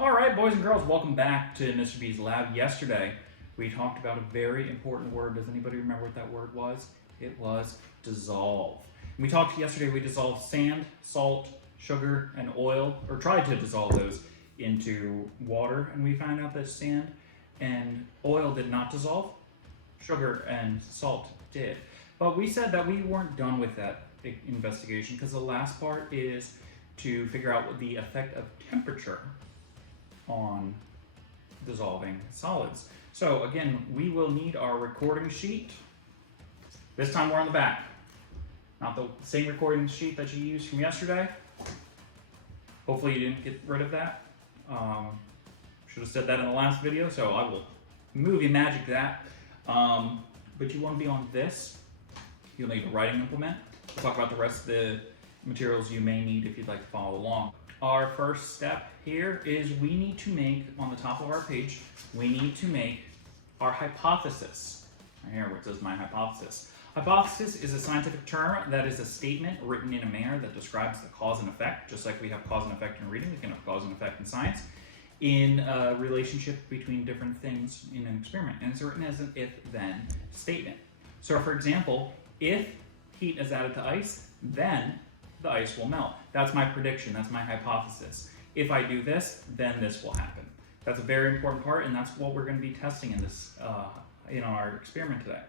All right, boys and girls, welcome back to Mr. B's lab. Yesterday, we talked about a very important word. Does anybody remember what that word was? It was dissolve. And we talked yesterday, we dissolved sand, salt, sugar, and oil, or tried to dissolve those into water, and we found out that sand and oil did not dissolve, sugar and salt did. But we said that we weren't done with that investigation because the last part is to figure out the effect of temperature on dissolving solids. So again, we will need our recording sheet. This time we're on the back. Not the same recording sheet that you used from yesterday. Hopefully you didn't get rid of that. Should have said that in the last video, so I will movie magic that. But you want to be on this. You'll need a writing implement. We'll talk about the rest of the materials you may need if you'd like to follow along. Our first step here is we need to make, on the top of our page, we need to make our hypothesis. Right here where it says my hypothesis. Hypothesis is a scientific term that is a statement written in a manner that describes the cause and effect, just like we have cause and effect in reading, we can have cause and effect in science, in a relationship between different things in an experiment. And it's written as an if-then statement. So for example, if heat is added to ice, then the ice will melt. That's my prediction, that's my hypothesis. If I do this, then this will happen. That's a very important part, and that's what we're going to be testing in this in our experiment today.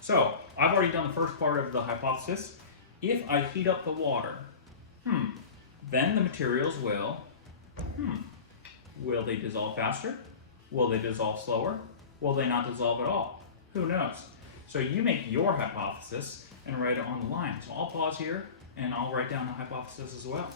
So I've already done the first part of the hypothesis. If I heat up the water, then the materials will they dissolve faster? Will they dissolve slower? Will they not dissolve at all? Who knows? So you make your hypothesis and write it on the line. So I'll pause here and I'll write down the hypothesis as well.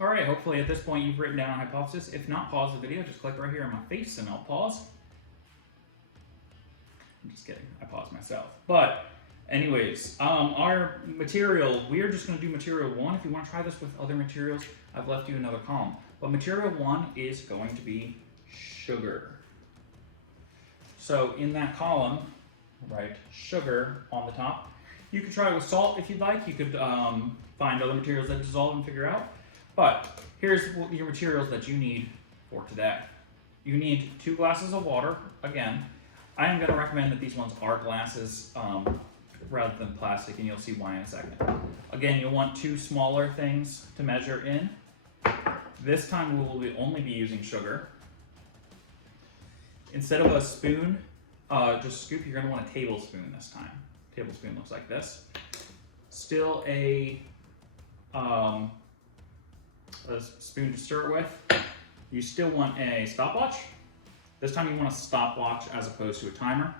All right, hopefully at this point you've written down a hypothesis. If not, pause the video. Just click right here on my face and I'll pause. I'm just kidding, I paused myself. But anyways, our material, we're just gonna do material one. If you wanna try this with other materials, I've left you another column. But material one is going to be sugar. So in that column, write sugar on the top. You could try it with salt if you'd like. You could find other materials that dissolve and figure out. But here's your materials that you need for today. You need 2 glasses of water. Again, I am going to recommend that these ones are glasses rather than plastic, and you'll see why in a second. Again, you'll want 2 smaller things to measure in. This time we will only be using sugar. Instead of a spoon, just scoop, you're going to want a tablespoon this time. Tablespoon looks like this. Still a spoon to stir it with. You still want a stopwatch. This time you want a stopwatch as opposed to a timer.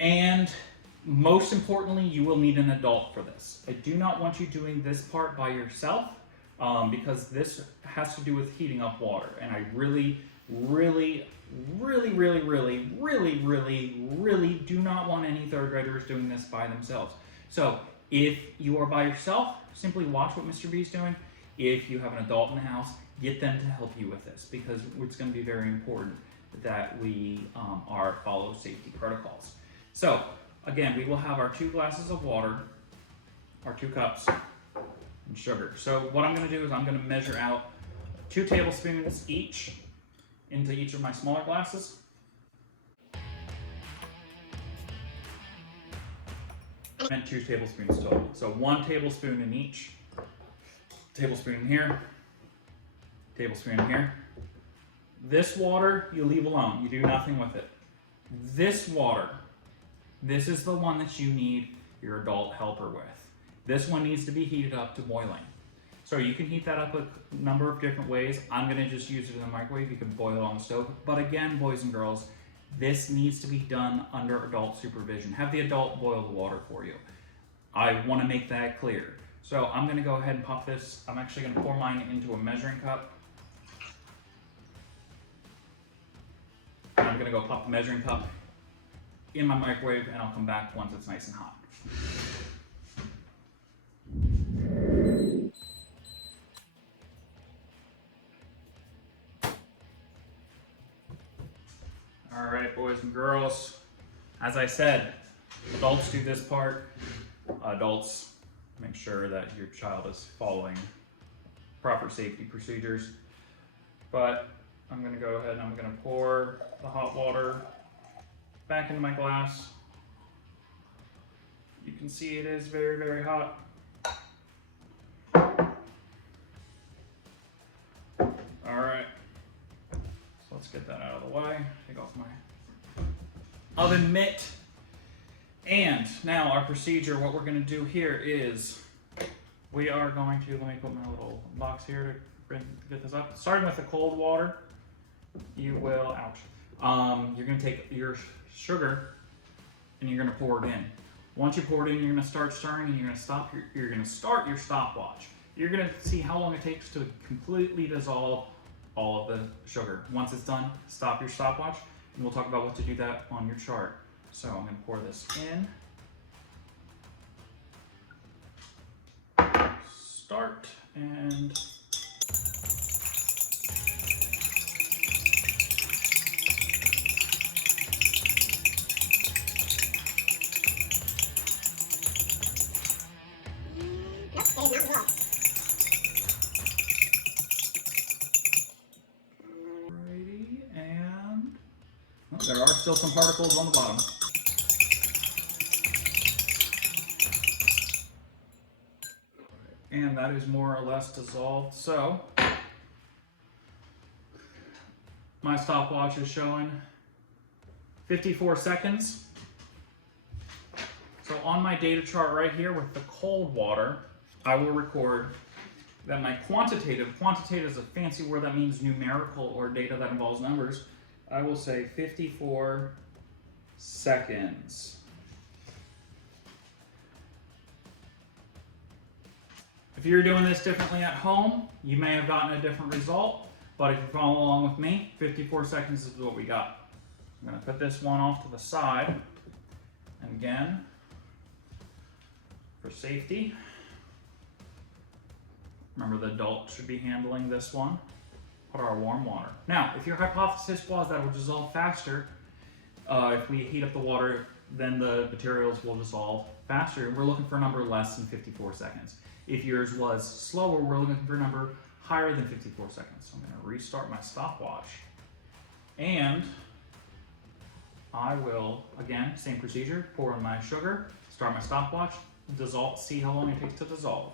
And most importantly, you will need an adult for this. I do not want you doing this part by yourself because this has to do with heating up water. And I really do not want any 3rd graders doing this by themselves. So if you are by yourself, simply watch what Mr. B is doing. If you have an adult in the house, get them to help you with this because it's going to be very important that we follow safety protocols. So again, we will have our 2 glasses of water, our 2 cups, and sugar. So what I'm going to do is I'm going to measure out 2 tablespoons each into each of my smaller glasses. And 2 tablespoons total. So 1 tablespoon in each. Tablespoon in here. Tablespoon in here. This water, you leave alone. You do nothing with it. This water, this is the one that you need your adult helper with. This one needs to be heated up to boiling. So you can heat that up a number of different ways. I'm gonna just use it in the microwave. You can boil it on the stove. But again, boys and girls, this needs to be done under adult supervision. Have the adult boil the water for you. I wanna make that clear. So I'm gonna go ahead and pop this. I'm actually gonna pour mine into a measuring cup. And I'm gonna go pop the measuring cup in my microwave and I'll come back once it's nice and hot. All right, boys and girls, as I said, Adults do this part. Adults, make sure that your child is following proper safety procedures. But I'm going to go ahead and I'm going to pour the hot water back into my glass. You can see it is very, very hot. All right, so let's get that out of the way. Take off my oven mitt. And now our procedure, what we're going to do here is we are going to, let me put my little box here to get this up. Starting with the cold water, you will, you're going to take your sugar and you're going to pour it in. Once you pour it in, you're going to start stirring and you're going to start your stopwatch. You're going to see how long it takes to completely dissolve all of the sugar. Once it's done, stop your stopwatch, and we'll talk about what to do that on your chart. So I'm going to pour this in. Start and there are still some particles on the bottom. And that is more or less dissolved. So my stopwatch is showing 54 seconds. So on my data chart right here with the cold water, I will record that my quantitative is a fancy word that means numerical or data that involves numbers. I will say 54 seconds. If you're doing this differently at home, you may have gotten a different result, but if you follow along with me, 54 seconds is what we got. I'm going to put this one off to the side, and again, for safety, remember the adult should be handling this one. Put our warm water. Now, if your hypothesis was that it would dissolve faster, if we heat up the water, then the materials will dissolve faster. We're looking for a number less than 54 seconds. If yours was slower, we're looking for a number higher than 54 seconds. So I'm going to restart my stopwatch. And I will, again, same procedure, pour in my sugar, start my stopwatch, dissolve, see how long it takes to dissolve.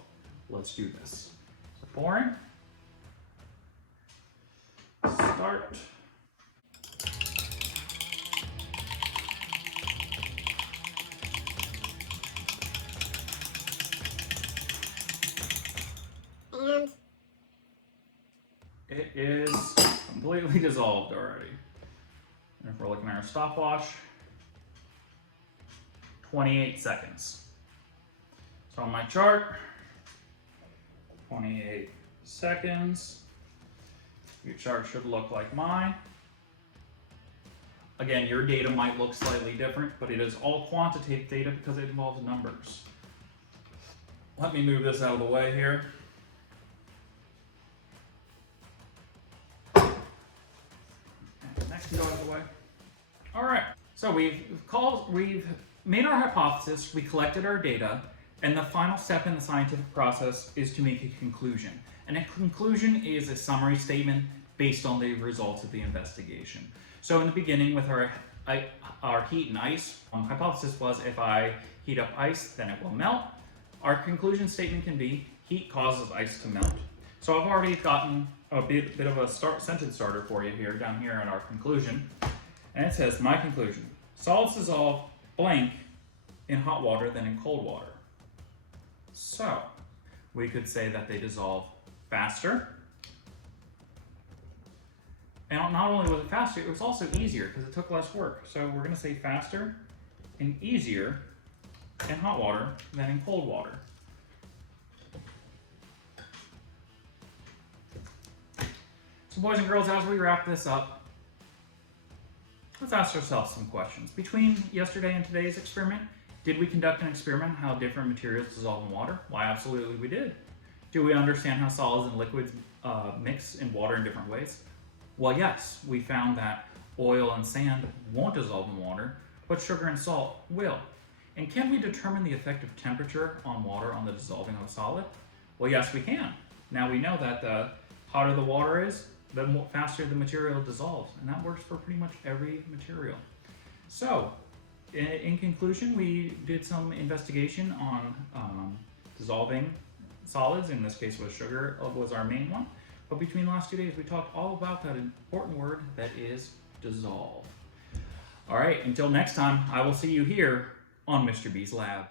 Let's do this. So pouring. Start. And it is completely dissolved already. And if we're looking at our stopwatch, 28 seconds. So on my chart, 28 seconds. Your chart should look like mine. Again, your data might look slightly different, but it is all quantitative data because it involves numbers. Let me move this out of the way here. And next go out of the way. All right, so we've made our hypothesis, we collected our data, and the final step in the scientific process is to make a conclusion. And a conclusion is a summary statement based on the results of the investigation. So in the beginning with our heat and ice, hypothesis was if I heat up ice, then it will melt. Our conclusion statement can be heat causes ice to melt. So I've already gotten a bit of a sentence starter for you here, down here in our conclusion. And it says, my conclusion, solids dissolve blank in hot water than in cold water. So we could say that they dissolve faster. And not only was it faster, it was also easier because it took less work. So we're going to say faster and easier in hot water than in cold water. So boys and girls, as we wrap this up, let's ask ourselves some questions. Between yesterday and today's experiment, did we conduct an experiment on how different materials dissolve in water? Why, absolutely we did. Do we understand how solids and liquids mix in water in different ways? Well, yes, we found that oil and sand won't dissolve in water, but sugar and salt will. And can we determine the effective temperature on water on the dissolving of a solid? Well, yes, we can. Now we know that the hotter the water is, the faster the material dissolves, and that works for pretty much every material. So, in conclusion, we did some investigation on dissolving solids. In this case, was sugar was our main one. But between the last 2 days, we talked all about that important word that is dissolve. All right, until next time, I will see you here on Mr. B's Lab.